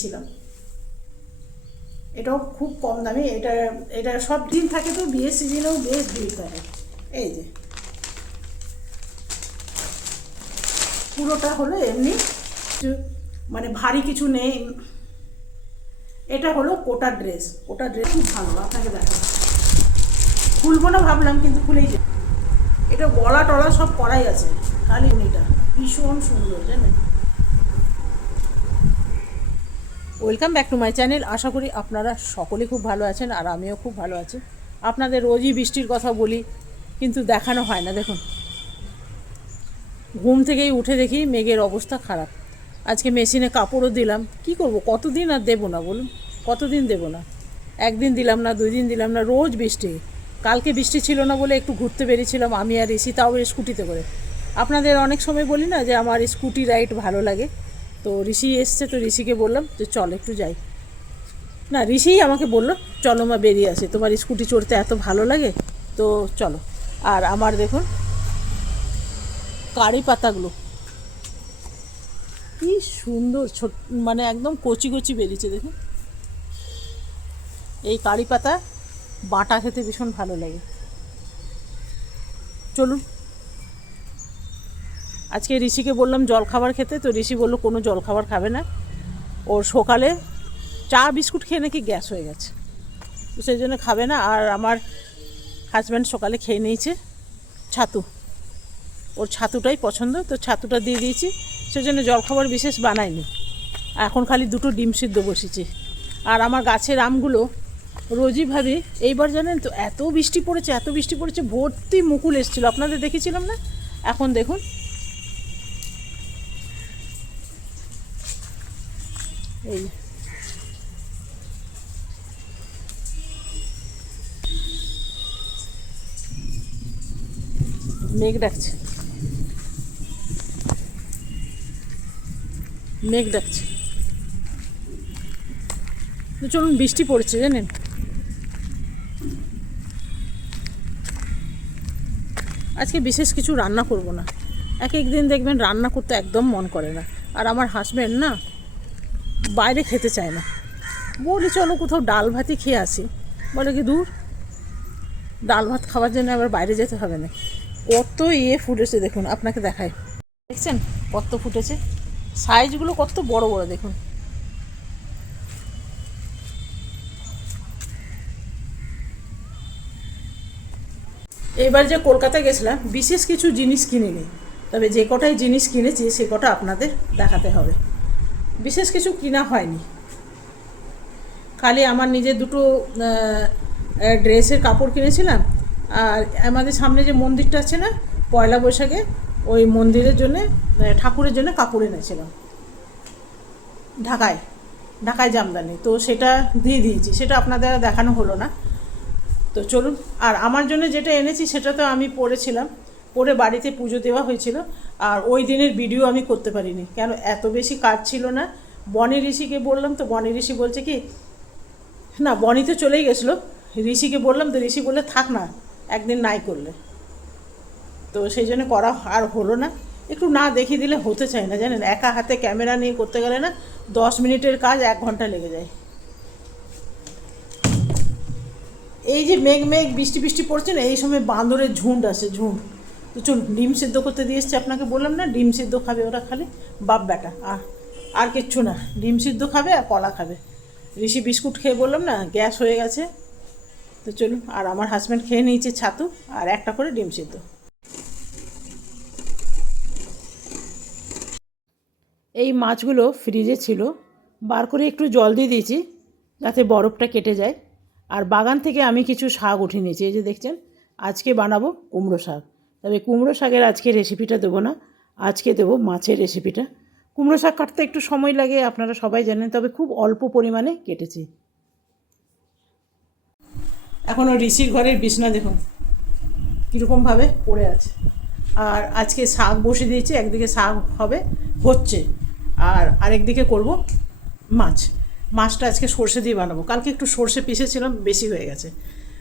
ছিলাম। এটাও খুব কম দামি। এটা এটা সব ডিম থাকে, তো বিয়ের সিজনেও বেশ ভিড় থাকে। এই যে পুরোটা হলো এমনি, মানে ভারী কিছু নেই। এটা হলো কোটা ড্রেস। কোটা ড্রেস খুব ভালো, আপনাকে দেখো। খুলবো না ভাবলাম, কিন্তু খুলেই যায়। এটা গলা টলা সব করাই আছে, খালি এটা ভীষণ সুন্দর, জানেন। Welcome back to my channel. আশা করি আপনারা সকলে খুব ভালো আছেন, আর আমিও খুব ভালো আছি। আপনাদের রোজই বৃষ্টির কথা বলি, কিন্তু দেখানো হয় না। দেখুন, ঘুম থেকেই উঠে দেখি মেঘের অবস্থা খারাপ। আজকে মেশিনে কাপড়ও দিলাম, কি করব, কতদিন আর দেবো না বলুন, কতদিন দেবো না। একদিন দিলাম না, 2 দিন দিলাম না, রোজ বৃষ্টি। কালকে বৃষ্টি ছিল না বলে একটু ঘুরতে বেরিয়েছিলাম আমি আর ঋষি, তাও স্কুটিতে করে। আপনাদের অনেক সময় বলি না যে আমার স্কুটি রাইড ভালো লাগে, তো ঋষি এসছে, তো ঋষিকে বললাম যে চল একটু যাই। না, ঋষিই আমাকে বললো চলো মা বেরিয়ে আসি, তোমার স্কুটি চড়তে এত ভালো লাগে, তো চলো। আর আমার দেখুন কারি পাতাগুলো কি সুন্দর, ছোট মানে একদম কচি কচি বেরিয়েছে দেখুন। এই কারি পাতা বাটা খেতে ভীষণ ভালো লাগে। চলুন, আজকে ঋষিকে বললাম জল খাবার খেতে, তো ঋষি বললো কোনো জল খাবার খাবে না, ওর সকালে চা বিস্কুট খেয়ে নাকি গ্যাস হয়ে গেছে, তো সেই জন্য খাবে না। আর আমার হাজব্যান্ড সকালে খেয়ে নিয়েছে ছাতু, ওর ছাতুটাই পছন্দ, তো ছাতুটা দিয়ে দিয়েছি, সেজন্য জলখাবার বিশেষ বানাইনি। এখন খালি 2টো ডিম সিদ্ধ বসেছি। আর আমার গাছের আমগুলো রোজই ভাবি, এইবার জানেন তো এত বৃষ্টি পড়েছে, এত বৃষ্টি পড়েছে, ভর্তি মুকুল এসেছিলো, আপনাদের দেখেছিলাম না। এখন দেখুন, এই মেঘ ডাকছে, মেঘ ডাকছে। তো চলুন, বৃষ্টি পড়ছে জানেন। আজকে বিশেষ কিছু রান্না করব না। এক এক দিন দেখবেন রান্না করতে একদম মন করে না। আর আমার হাজব্যান্ড না বাইরে খেতে চায় না, বলি চলো কোথাও ডাল ভাতই খেয়ে আসি, বলে কি দূর, ডাল ভাত খাওয়ার জন্য আবার বাইরে যেতে হবে না। কত ফুটেছে দেখুন, আপনাকে দেখায়, দেখছেন কত ফুটেছে, সাইজগুলো কত বড় বড় দেখুন। এবার যে কলকাতায় গেছিলাম, বিশেষ কিছু জিনিস কিনিনি, তবে যে কটাই জিনিস কিনেছি সে কটা আপনাদের দেখাতে হবে। বিশেষ কিছু কিনা হয়নি, খালি আমার নিজের 2টো ড্রেসের কাপড় কিনেছিলাম। আর আমাদের সামনে যে মন্দিরটা আছে না, পয়লা বৈশাখে ওই মন্দিরের জন্যে, ঠাকুরের জন্য কাপড় এনেছিলাম ঢাকায়, ঢাকায় জামদানি, তো সেটা দিয়ে দিয়েছি, সেটা আপনাদের দেখানো হলো না। তো চলুন, আর আমার জন্য যেটা এনেছি সেটা তো আমি পরেছিলাম, পরে বাড়িতে পুজো দেওয়া হয়েছিল। আর ওই দিনের ভিডিও আমি করতে পারিনি, কেন এত বেশি কাজ ছিল না। বনি ঋষিকে বললাম, তো বনি ঋষি বলছে কি, না বনি তো চলেই গেছিলো, ঋষিকে বললাম, তো ঋষি বললে থাক না, একদিন নাই করলে, তো সেই জন্য করা আর হলো না। একটু না দেখিয়ে দিলে হতে চায় না জানেন, একা হাতে ক্যামেরা নিয়ে করতে গেলে না 10 মিনিটের কাজ 1 ঘন্টা লেগে যায়। এই যে মেঘ মেঘ বৃষ্টি বৃষ্টি পড়ছে না, এই সময় বাঁদরের ঝুঁড আসে, ঝুঁড। তো চলুন, ডিম সিদ্ধ করতে দিয়ে এসছি, আপনাকে বললাম না ডিম সিদ্ধ খাবে ওরা, খালি বাপ বেটা, আর কিচ্ছু না, ডিম সিদ্ধ খাবে আর কলা খাবে। ঋষি বিস্কুট খেয়ে বললাম না গ্যাস হয়ে গেছে, তো চলুন। আর আমার হাজব্যান্ড খেয়ে নিয়েছে ছাতু আর একটা করে ডিম সিদ্ধ। এই মাছগুলো ফ্রিজে ছিল, বার করে একটু জল দিয়ে দিয়েছি যাতে বরফটা কেটে যায়। আর বাগান থেকে আমি কিছু শাক উঠিয়ে নিয়েছি, এই যে দেখছেন। আজকে বানাবো কুমড়ো শাক, তবে কুমড়ো শাকের আজকে রেসিপিটা দেবো না, আজকে দেবো মাছের রেসিপিটা। কুমড়ো শাক কাটতে একটু সময় লাগে, আপনারা সবাই জানেন, তবে খুব অল্প পরিমাণে কেটেছি। এখন ওই ঋষির ঘরের বিছনা দেখুন কীরকমভাবে পড়ে আছে। আর আজকে শাক বসে দিয়েছি, একদিকে শাক হবে, হচ্ছে, আর আরেকদিকে করব মাছ। মাছটা আজকে সর্ষে দিয়ে বানাবো, কালকে একটু সর্ষে পিষেছিলাম, বেশি হয়ে গেছে,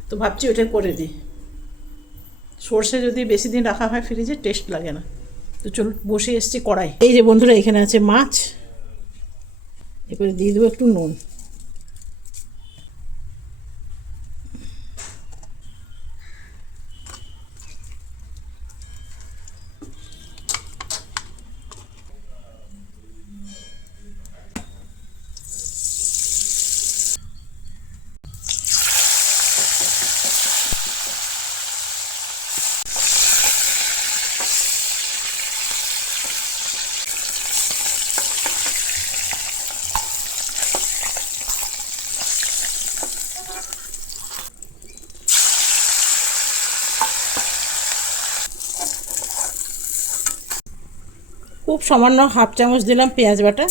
তো ভাবছি ওটা করে দিই। সর্ষে যদি বেশি দিন রাখা হয় ফ্রিজে টেস্ট লাগে না। তো চলুন, বসে এসছি কড়াই। এই যে বন্ধুরা, এখানে আছে মাছ, এরপরে দিয়ে দেবো একটু নুন। খুব সামান্য হাফ চামচ দিলাম পেঁয়াজ বাটা,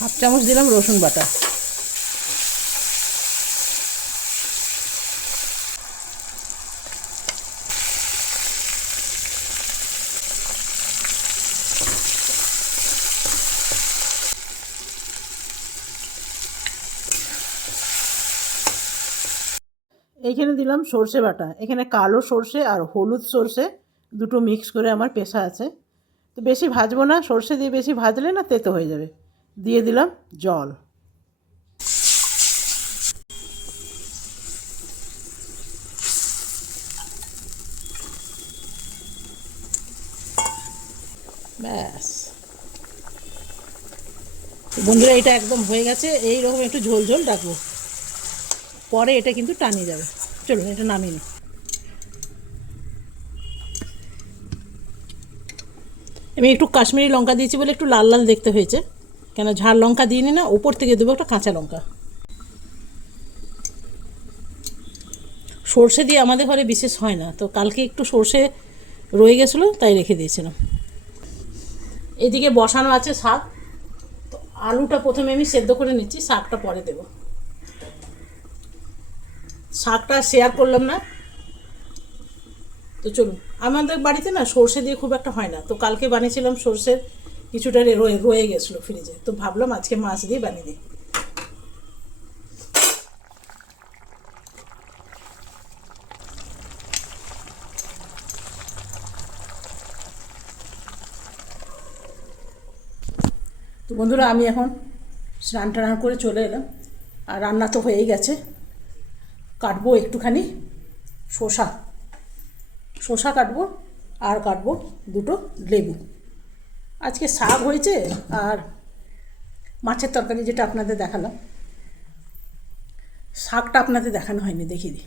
হাফ চামচ দিলাম রসুন বাটা। এইখানে দিলাম সর্ষে বাটা। এখানে কালো সর্ষে আর হলুদ সর্ষে দুটো মিক্স করে আমার পেশা আছে। তো বেশি ভাজবো না, সর্ষে দিয়ে বেশি ভাজলে না তেতো হয়ে যাবে। দিয়ে দিলাম জল। ব্যাস বন্ধুরা, এটা একদম হয়ে গেছে। এইরকম একটু ঝোল ঝোল রাখবো, পরে এটা কিন্তু টানিয়ে যাবে। চলুন এটা নামিয়ে নিই। আমি একটু কাশ্মীরি লঙ্কা দিয়েছি বলে একটু লাল লাল দেখতে হয়েছে, কেন ঝাল লঙ্কা দিইনি না। ওপর থেকে দেবো একটা কাঁচা লঙ্কা। সর্ষে দিয়ে আমাদের ঘরে বিশেষ হয় না, তো কালকে একটু সর্ষে রয়ে গেছিলো তাই রেখে দিয়েছিলাম। এদিকে বসানো আছে শাক। তো আলুটা প্রথমে আমি সেদ্ধ করে নিচ্ছি, শাকটা পরে দেব। শাকটা শেয়ার করলাম না। তো চলুন, আমাদের বাড়িতে না সর্ষে দিয়ে খুব একটা হয় না, তো কালকে বানিয়েছিলাম সর্ষের কিছুটা রয়ে গেছিলো ফ্রিজে, তো ভাবলাম আজকে মাছ দিয়ে বানিয়ে দিই। তো বন্ধুরা, আমি এখন স্নান টান করে চলে এলাম, আর রান্না তো হয়েই গেছে। কাটবো একটুখানি শসা কাটবো, আর কাটবো দুটো লেবু। আজকে শাক হয়েছে আর মাছের তরকারি, যেটা আপনাদের দেখালাম। শাকটা আপনাদের দেখানো হয়নি, দেখিয়ে দিই।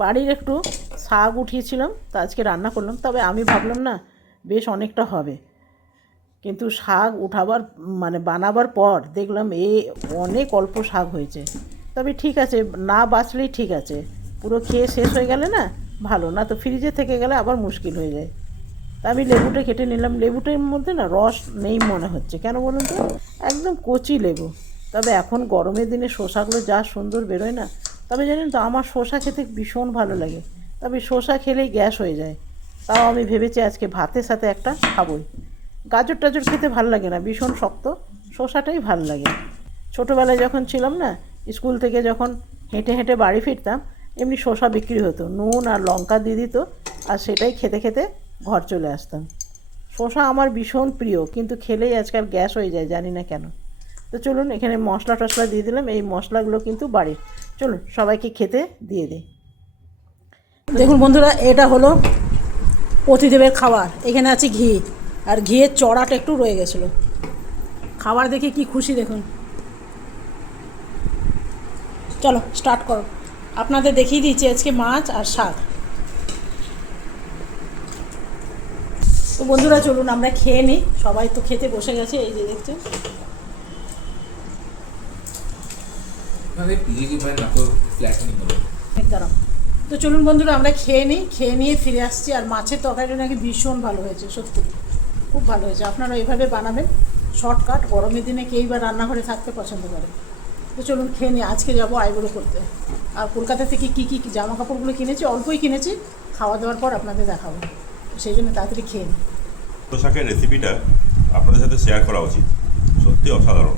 বাড়ির একটু শাক উঠিয়েছিলাম, তো আজকে রান্না করলাম। তবে আমি ভাবলাম না বেশ অনেকটা হবে, কিন্তু শাক উঠাবার বানাবার পর দেখলাম অনেক অল্প শাক হয়েছে। তবে ঠিক আছে, না বাঁচলেই ঠিক আছে। পুরো খেয়ে শেষ হয়ে গেলে না ভালো, না তো ফ্রিজে থেকে গেলে আবার মুশকিল হয়ে যায়। তা আমি লেবুটা কেটে নিলাম। লেবুটার মধ্যে না রস নেই মনে হচ্ছে, কেন বলুন তো, একদম কচি লেবু। তবে এখন গরমের দিনে শসাগুলো যা সুন্দর বেরোয় না। তবে জানেন তো, আমার শসা খেতে ভীষণ ভালো লাগে। তবে শসা খেলেই গ্যাস হয়ে যায়। তাও আমি ভেবেছি আজকে ভাতের সাথে একটা খাবোই। গাজর টাজর খেতে ভালো লাগে না, ভীষণ শক্ত। শসাটাই ভালো লাগে। ছোটোবেলায় যখন ছিলাম না, স্কুল থেকে যখন হেঁটে হেঁটে বাড়ি ফিরতাম, এমনি শসা বিক্রি হতো, নুন আর লঙ্কা দিয়ে দিত, আর সেটাই খেতে খেতে ঘর চলে আসতাম। শসা আমার ভীষণ প্রিয়, কিন্তু খেলেই আজকাল গ্যাস হয়ে যায়, জানি না কেন। তো চলুন, এখানে মশলা টশলা দিয়ে দিলাম। এই মশলাগুলো কিন্তু বাড়ির। চলুন সবাইকে খেতে দিয়ে দিই। দেখুন বন্ধুরা, এটা হলো পতিদেবের খাবার। এখানে আছে ঘি, আর ঘিয়ের চড়াটা একটু রয়ে গেছিলো। খাবার দেখে কি খুশি দেখুন। চলো স্টার্ট করো। আপনাদের দেখিয়ে দিয়েছি আজকে মাছ আর শাক। তো বন্ধুরা চলুন আমরা খেয়ে নিই। সবাই তো খেতে বসে গেছে, এই যে দেখছেন। দাঁড়াও। তো চলুন বন্ধুরা, আমরা খেয়ে নিই। খেয়ে নিয়ে ফিরে আসছি। আর মাছের তরকারিটা নাকি ভীষণ ভালো হয়েছে, সত্যি খুব ভালো হয়েছে। আপনারা এইভাবে বানাবেন, শর্টকাট। গরমের দিনে কেই বা রান্নাঘরে থাকতে পছন্দ করে। তো চলুন খেয়ে নিই। আজকে যাবো আইবুড়ো করতে। আর কলকাতা থেকে কী কী জামা কাপড়গুলো কিনেছি, অল্পই কিনেছি। খাওয়া দাওয়ার পর আপনাদের দেখাবো, সেই জন্য তাড়াতাড়ি খেয়ে নিই। শাকের রেসিপিটা আপনাদের সাথে শেয়ার করা উচিত, সত্যি অসাধারণ।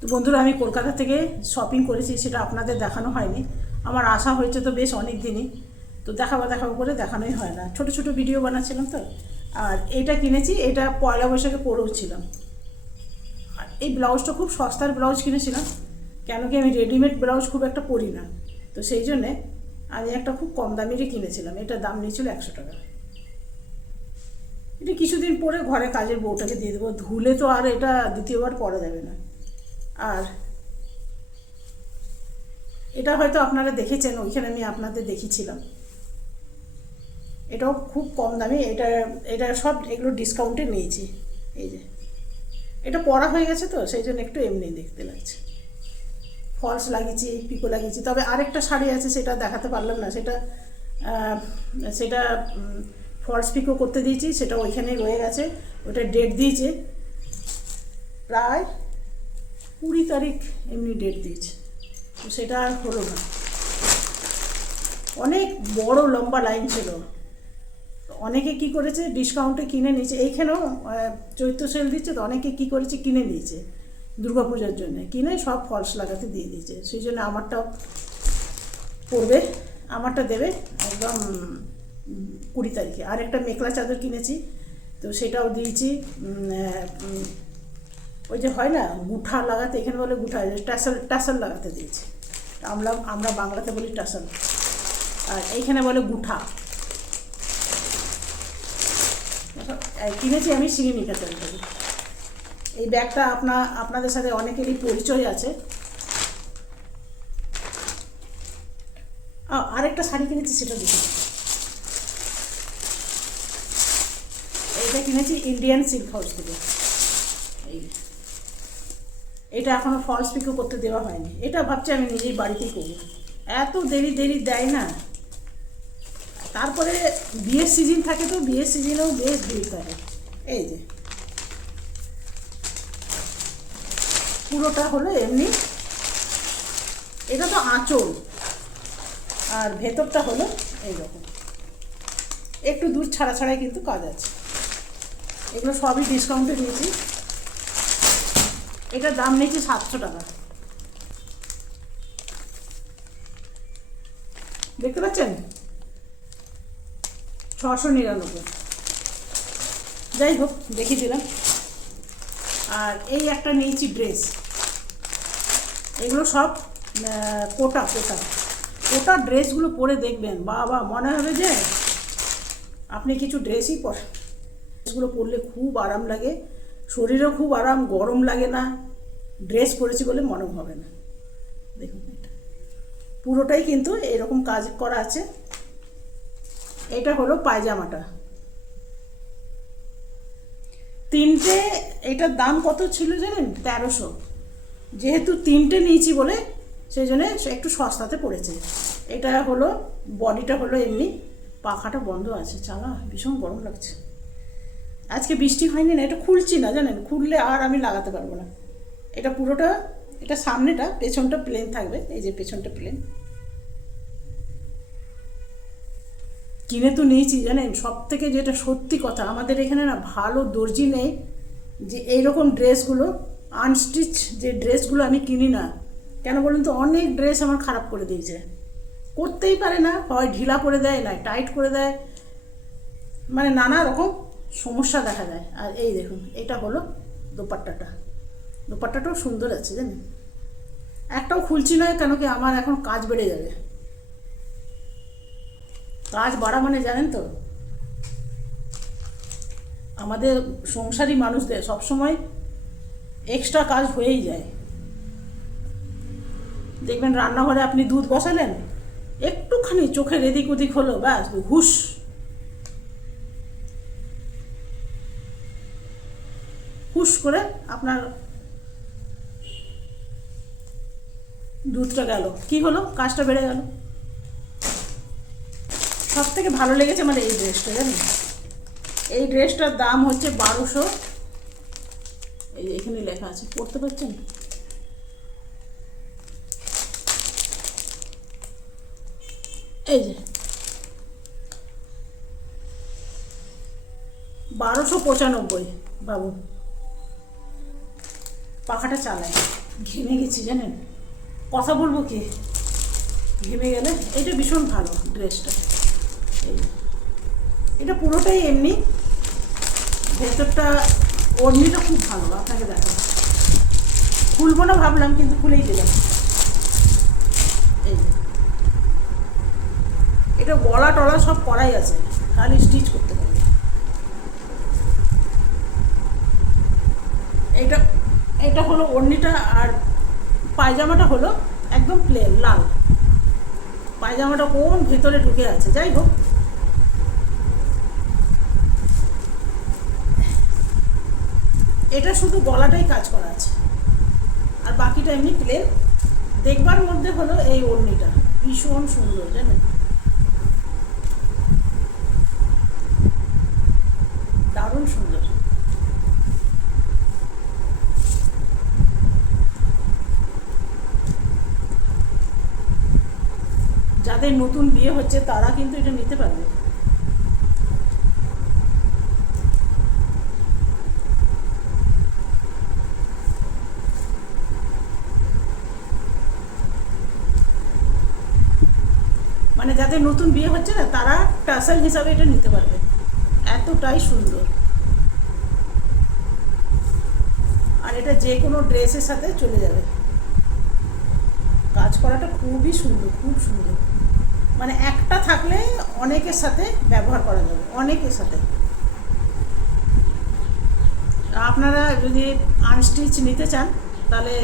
তো বন্ধুরা, আমি কলকাতা থেকে শপিং করেছি, সেটা আপনাদের দেখানো হয়নি। আমার আসা হয়েছে তো বেশ অনেক দিনই। তো তো দেখাবো দেখাবো করে দেখানোই হয় না, ছোট ছোট ভিডিও বানাচ্ছিলাম তো। আর এটা কিনেছি, এটা পয়লা বৈশাখে পরেওছিলাম। আর এই ব্লাউজটা খুব সস্তার ব্লাউজ কিনেছিলাম, কেন কি আমি রেডিমেড ব্লাউজ খুব একটা পরি না, তো সেই জন্যে আমি একটা খুব কম দামেরই কিনেছিলাম। এটা দাম নিয়েছিল 100 টাকা। এটা কিছুদিন পরে ঘরে কাজের বউটাকে দিয়ে দেবো, ধুলে তো আর এটা দ্বিতীয়বার পরা যাবে না। আর এটা হয়তো আপনারা দেখেছেন, ওইখানে আমি আপনাদের দেখিয়েছিলাম। এটাও খুব কম দামে, এটা সব এগুলো ডিসকাউন্টে নিয়েছি। এই যে এটা পরা হয়ে গেছে তো সেই জন্য একটু এমনি দেখতে লাগছে। ফলস লাগিয়েছি, পিকো লাগিয়েছি। তবে আরেকটা শাড়ি আছে, সেটা দেখাতে পারলাম না, সেটা ফলস পিকো করতে দিয়েছি, সেটা ওইখানেই রয়ে গেছে। ওটা ডেট দিয়েছে প্রায় 20 তারিখ, এমনি ডেট দিয়েছে, তো সেটা আর হলো না। অনেক বড় লম্বা লাইন ছিল, অনেকে কি করেছে ডিসকাউন্টে কিনে নিয়েছে। এইখানেও চৈত্র সেল দিচ্ছে, তো অনেকে কি করেছে কিনে নিয়েছে দুর্গাপূজার জন্য, কিনে সব ফলস লাগাতে দিয়ে দিয়েছে। সেই জন্য আমারটাও পড়বে, আমারটা দেবে একদম 20 তারিখে। আর একটা মেখলা চাদর কিনেছি, তো সেটাও দিয়েছি। ওই যে হয় না গুঠা লাগাতে, এখানে বলে গুঠা, টাসল লাগাতে দিয়েছি। আমরা বাংলাতে বলি টাসল, আর এইখানে বলে গুঠা। কিনেছি আমি শ্রীনিকেতন থেকে। এই ব্যাগটা আপনাদের সাথে অনেকেরই পরিচয় আছে। আরেকটা শাড়ি কিনেছি, সেটা দেখি। এইটা কিনেছি ইন্ডিয়ান সিল্ক হাউস থেকে। এটা এখনো ফলস পিকো করতে দেওয়া হয়নি। এটা ভাবছি আমি নিজেই বাড়িতেই করব, এত দেরি দেয় না। তারপরে বিয়ের সিজন থাকে, তো বিয়ের সিজনেও বেশ ভিড় থাকে। এই যে পুরোটা হলো এমনি, এটা তো আঁচল, আর ভেতরটা হলো এইরকম, একটু দূর ছাড়াই কিন্তু কাজ আছে। এগুলো সবই ডিসকাউন্টে দিয়েছি। এটার দাম নিয়েছি 700 টাকা। দেখতে পাচ্ছেন, 699। যাই হোক, দেখিয়ে দিলাম। আর একটা নিয়েছি ড্রেস, এগুলো সব কোটা ড্রেসগুলো পরে দেখবেন, বাবা মনে হবে যে আপনি কিছু ড্রেসই পরেন। ড্রেসগুলো পরলে খুব আরাম লাগে, শরীরেও খুব আরাম, গরম লাগে না। ড্রেস পরেছি বলে মনে হবে না। দেখুন, এটা পুরোটাই কিন্তু এরকম কাজ করা আছে। এটা হলো পায়জামাটা, 3টে। এটার দাম কত ছিল জানেন? 1300। যেহেতু 3টে নিয়েছি বলে সেই জন্য একটু সস্তাতে পড়েছে। এটা হলো বডিটা হলো এমনি, পাখাটা বন্ধ আছে, চালা ভীষণ গরম লাগছে। আজকে বৃষ্টি হয়নি না, এটা খুলছি না জানেন, খুললে আর আমি লাগাতে পারবো না। এটা পুরোটা, এটা সামনেটা, পেছনটা প্লেন থাকবে। এই যে পেছনটা প্লেন। কিনে তো নিয়েছি জানেন, সব থেকে যেটা সত্যি কথা, আমাদের এখানে না ভালো দর্জি নেই যে এইরকম ড্রেসগুলো আনস্টিচ যে ড্রেসগুলো আমি কিনি না। কেন বলুন তো, অনেক ড্রেস আমার খারাপ করে দিয়েছে, করতেই পারে না, হয় ঢিলা করে দেয়, না টাইট করে দেয়, মানে নানা রকম সমস্যা দেখা যায়। আর এই দেখুন, এটা হলো দোপাট্টাটাও সুন্দর আছে জানেন। একটাও খুলছি না, কেন কি আমার এখন কাজ বেড়ে যাবে। কাজ বাড়া মানে জানেন তো, আমাদের সংসারী মানুষদের সবসময় এক্সট্রা কাজ হয়েই যায়। দেখবেন রান্নাঘরে আপনি দুধ বসালেন, একটুখানি চোখের এদিক ওদিক হলো, ব্যাস হুশ করে আপনার দুধটা গেল, কি হলো, কাজটা বেড়ে গেল। সব থেকে ভালো লেগেছে আমার এই ড্রেসটা জানেন। এই ড্রেসটার দাম হচ্ছে 1200। এই যে এখানে লেখা আছে, পড়তে পারছেন? এই যে 1295 বাবু। পাখাটা চালায়, ঘেমে গেছি জানেন, কথা বলবো কি, ঘেমে গেলে। এটা ভীষণ ভালো ড্রেসটা, এই এটা পুরোটাই এমনি, ভেতরটা ওড়নিটা খুব ভালো, আপনাকে দেখো খুলবো না ভাবলাম কিন্তু খুলেই দিলাম। এই এটা গলা টলা সব করাই আছে, খালি স্টিচ করতে পারবে। এটা এটা হলো ওড়নিটা, আর পায়জামাটা হলো একদম প্লেন লাল। পায়জামাটা কোন ভেতরে ঢুকে আছে, যাই হোক এটা শুধু গলাটাই কাজ করা আছে, আর বাকিটা এমনি প্লেন। দেখবার মধ্যে হলো এই ওড়নিটা ভীষণ সুন্দর, জানেন, দারুণ সুন্দর। যাদের নতুন বিয়ে হচ্ছে তারা কিন্তু এটা নিতে পারবে। মানে যাদের নতুন বিয়ে হচ্ছে না তারা টাসেল হিসাবে এটা নিতে পারবে, এতটাই সুন্দর। আর এটা যে কোনো ড্রেসের সাথে চলে যাবে। কাজ করাটা খুবই সুন্দর, খুব সুন্দর, মানে একটা থাকলে অনেকের সাথে ব্যবহার করা যাবে, অনেকের সাথে। আপনারা যদি আনস্টিচ নিতে চান তাহলে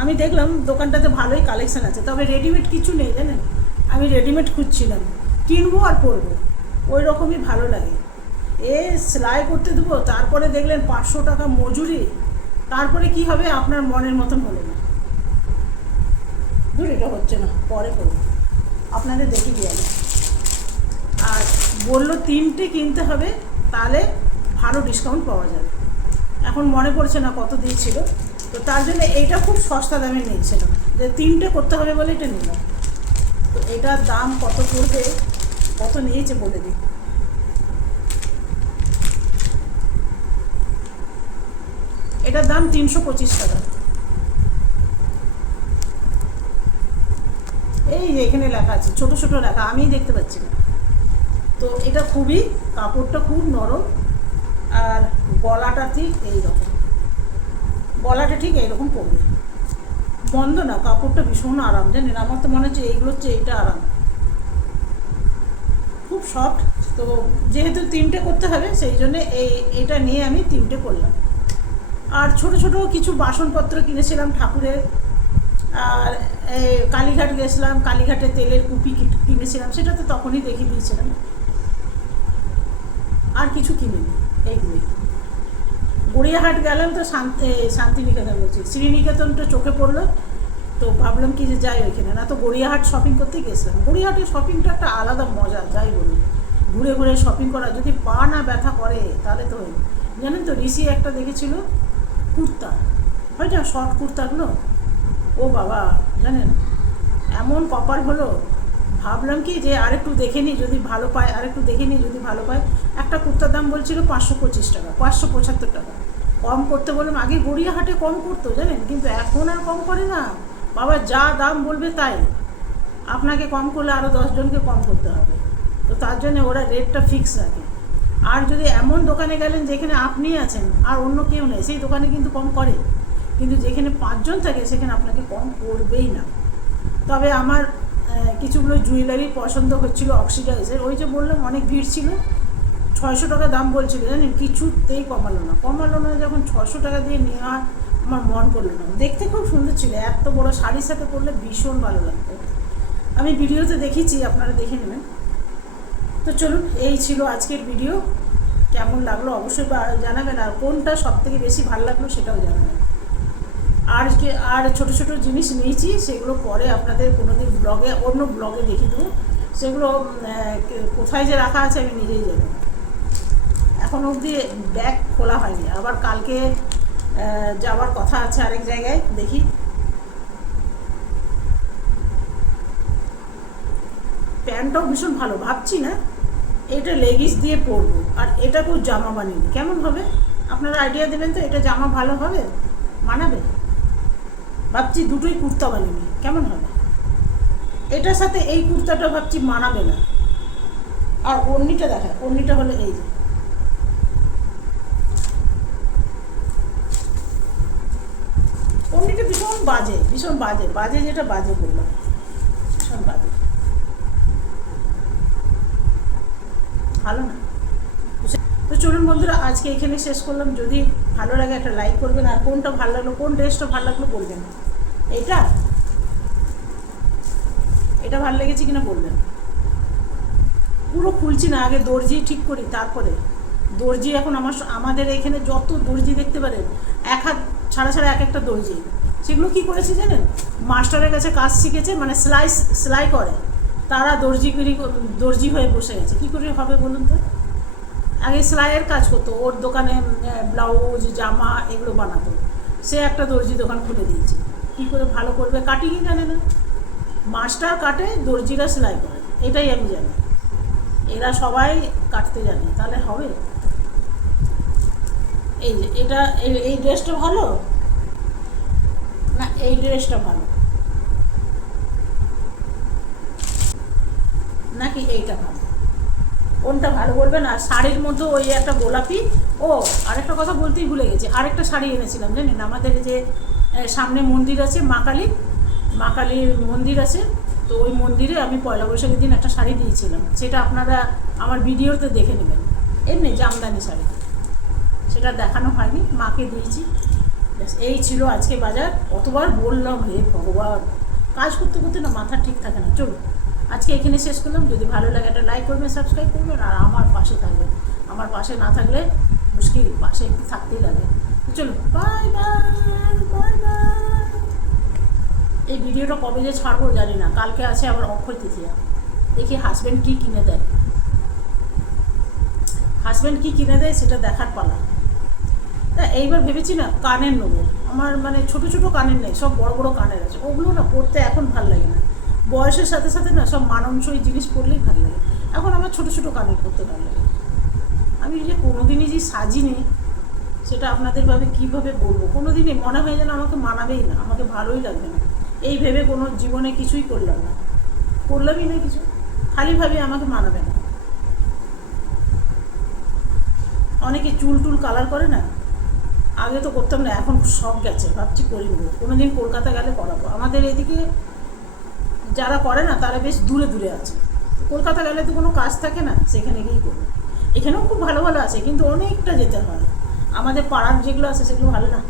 আমি দেখলাম দোকানটাতে ভালোই কালেকশান আছে, তবে রেডিমেড কিছু নেই, জানেন। আমি রেডিমেড খুঁজছিলাম, কিনবো আর পরবো, ওই রকমই ভালো লাগে। সেলাই করতে দেবো, তারপরে দেখলেন 500 টাকা মজুরি, তারপরে কি হবে, আপনার মনের মতন হলো না, দূর এটা হচ্ছে না, পরে করবো, আপনাদের দেখে দিয়ে যাবে। আর বললো 3টে কিনতে হবে, তাহলে ভালো ডিসকাউন্ট পাওয়া যাবে। এখন মনে পড়ছে না কত দিয়েছিল, তো তার জন্য এইটা খুব সস্তা দামে নিয়েছিলাম, যে 3টে করতে হবে বলে এটা নিলাম। তো এটার দাম কত পড়বে, কত নিয়েছে বলে দিই। এটার দাম 325 টাকা। এই যে এখানে লেখা আছে, ছোট ছোট লেখা, আমি দেখতে পাচ্ছি না। তো এটা খুবই, কাপড়টা খুব নরম, আর গলাটা ঠিক এইরকম, গলাটা ঠিক এইরকম পড়বে, বন্ধ না, কাপড়টা ভীষণ আরাম, জানেন। আমার তো মনে হচ্ছে এইগুলো হচ্ছে এইটা আরাম, খুব সফট। তো যেহেতু 3টে করতে হবে সেই জন্যে এইটা নিয়ে আমি 3টে করলাম। আর ছোট ছোট কিছু বাসনপত্র কিনেছিলাম ঠাকুরের, আর কালীঘাট গেছিলাম, কালীঘাটে তেলের কুপি কিনেছিলাম, সেটা তো তখনই দেখিয়ে দিয়েছিলাম। আর কিছু কিনিনি, এইগুলোই। গড়িয়াহাট গেলাম তো শান্তিনিকেতন বলছি, শ্রীনিকেতনটা চোখে পড়লো, তো ভাবলাম কি যে যাই ওইখানে, না তো গড়িয়াহাট শপিং করতে গেছিলাম। গড়িয়াহাটের শপিংটা একটা আলাদা মজা, যাই বলি, ঘুরে ঘুরে শপিং করা, যদি পা না ব্যথা করে তাহলে তো জানেন তো। ঋষি একটা দেখেছিল কুর্তা, হয় না শর্ট কুর্তাগুলো, ও বাবা জানেন এমন কপাল হলো, ভাবলাম কি যে আরেকটু দেখে নিই যদি ভালো পায়, আরেকটু দেখে নিই যদি ভালো পায়। একটা কুর্তার দাম বলছিল 525 টাকা, 575 টাকা। কম করতে বললাম, আগে গড়িয়াহাটে কম করতো জানেন, কিন্তু এখন আর কম করে না বাবা, যা দাম বলবে তাই। আপনাকে কম করলে আরও 10 জনকে কম করতে হবে, তো তার জন্য ওরা রেটটা ফিক্স রাখে। আর যদি এমন দোকানে গেলেন যেখানে আপনি আছেন আর অন্য কেউ নেই, সেই দোকানে কিন্তু কম করে, কিন্তু যেখানে 5 জন থাকে সেখানে আপনাকে কম করবেই না। তবে আমার কিছুগুলো জুয়েলারি পছন্দ হচ্ছিলো অক্সিডাইজের, ওই যে বললাম অনেক ভিড় ছিল, 600 টাকা দাম বলছিল, জানেন, কিছুতেই কমালো না। যখন 600 টাকা দিয়ে নেওয়া আমার মন করলো না। দেখতে খুব সুন্দর ছিল, এত বড় শাড়ির সাথে পরলে ভীষণ ভালো লাগতো। আমি ভিডিওতে দেখেছি, আপনারা দেখে নেবেন। তো চলুন, এই ছিল আজকের ভিডিও। কেমন লাগলো অবশ্যই জানাবেন, আর কোনটা সবথেকে বেশি ভালো লাগলো সেটাও জানাবেন। আর ছোটো ছোটো জিনিস নিয়েছি, সেগুলো পরে আপনাদের কোনো দিন অন্য ব্লগে দেখিয়ে দেবো। সেগুলো কোথায় যে রাখা আছে আমি নিজেই জানি না, এখন অবধি ব্যাগ খোলা হয়নি। আবার কালকে যাওয়ার কথা আছে আরেক জায়গায়, দেখি। প্যান্টটাও ভীষণ ভালো, ভাবছি না এটা লেগিংস দিয়ে পরবো, আর এটাকেও জামা বানিয়ে, কেমন হবে আপনারা আইডিয়া দেবেন তো। এটা জামা ভালো হবে, মানাবে? ভাবছি দুটোই কুর্তা বানিয়ে, কেমন হবে? এটার সাথে এই কুর্তাটা ভাবছি মানাবে না, আর ওড়নিটা দেখায়, ওড়নিটা হলো এই যে, ওড়নিটা ভীষণ বাজে, ভীষণ বাজে, বাজে যেটা বাজে বললাম, ভীষণ বাজে, ভালো না। তো চলুন বন্ধুরা, আজকে এখানে শেষ করলাম। যদি ভালো লাগে একটা লাইক করবেন, আর কোনটা ভালো লাগলো, কোন ড্রেসটা ভালো লাগলো বলবেন। এটা এটা ভালো লেগেছে কিনা বলবেন। পুরো খুলছি না, আগে দর্জি ঠিক করি, তারপরে দর্জি এখন আমাদের এখানে যত দর্জি দেখতে পারেন, এক হাত ছাড়া ছাড়া এক একটা দর্জি, সেগুলো কি করেছে জানেন, মাস্টারের কাছে কাজ শিখেছে, মানে সেলাই করে, তারা দর্জি হয়ে বসে গেছে। কী করে হবে বলুন তো। আগে সেলাইয়ের কাজ করতো, ওর দোকানে ব্লাউজ জামা এগুলো বানাতো, সে একটা দর্জি দোকান খুলে দিয়েছে। কী করে ভালো করবে, কাটিংই জানে না, মাস্টার কাটে, দর্জিরা সেলাই করে, এটাই আমি জানি। এরা সবাই কাটতে জানে, তাহলে হবে। এই যে এটা, এই ড্রেসটা ভালো না, এই ড্রেসটা ভালো নাকি এইটা ভালো, কোনটা ভালো বলবেন। আর শাড়ির মধ্যে ওই একটা গোলাপি, ও আরেকটা কথা বলতেই ভুলে গেছি, আরেকটা শাড়ি এনেছিলাম জানেন, আমাদের যে সামনে মন্দির আছে, মা কালীর মন্দির আছে, তো ওই মন্দিরে আমি পয়লা বৈশাখের দিন একটা শাড়ি দিয়েছিলাম, সেটা আপনারা আমার ভিডিওতে দেখে নেবেন, এমনি জামদানি শাড়ি, সেটা দেখানো হয়নি, মাকে দিয়েছি। ব্যাস এই ছিল আজকে বাজার। কতবার বললাম, হে ভগবান, কাজ করতে করতে না মাথা ঠিক থাকে না। চলুন আজকে এখানে শেষ করলাম। যদি ভালো লাগে একটা লাইক করবেন, সাবস্ক্রাইব করবেন, আর আমার পাশে থাকবেন। আমার পাশে না থাকলে মুশকিল, পাশে একটু থাকতেই লাগে। তো চলুন, বাই বাই বাই বাই। এই ভিডিওটা কবে যে ছাড়বো জানি না, কালকে আছে আবার অক্ষয় তৃতীয়া, দেখি হাজব্যান্ড কী কিনে দেয়, হাজব্যান্ড কী কিনে দেয় সেটা দেখার পালা। তা এইবার ভেবেছি না কানের নেবো, আমার মানে ছোটো ছোটো কানের নেই, সব বড় বড় কানের আছে, ওগুলো না পরতে এখন ভাল লাগে না, বয়সের সাথে সাথে না সব মানানসই জিনিস পরলেই ভালো লাগে। এখন আমার ছোটো ছোটো কানের পরতে ভালো লাগে। আমি যে কোনোদিনই যে সাজিনি, সেটা আপনাদেরভাবে কীভাবে বলবো, কোনো দিনই মনে হয় যেন আমাকে মানাবেই না, আমাকে ভালোই লাগবে না, এই ভেবে কোনো জীবনে কিছুই করলামই না কিছু, খালি ভাবে আমাকে মানাবে না। অনেকে চুল টুল কালার করে না, আগে তো করতাম না, এখন সব গেছে, ভাবছি করি নেবো, কোনো দিন কলকাতা গেলে করাবো। আমাদের এদিকে যারা করে না তারা বেশ দূরে দূরে আছে, কলকাতা গেলে তো কোনো কাজ থাকে না, সেখানে গিয়েই করবো। এখানেও খুব ভালো ভালো আছে, কিন্তু অনেকটা যেতে হয়, আমাদের পাড়ার যেগুলো আছে সেগুলো ভালো না,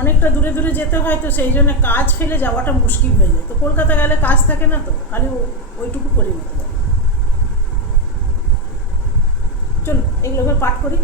অনেকটা দূরে দূরে যেতে হয়, তো সেই জন্য কাজ ফেলে যাওয়াটা মুশকিল হয়ে যায়। তো কলকাতা গেলে কাজ থাকে না, তো খালি ওইটুকু করে নিতে পারে। চলুন এগুলো পাঠ করি।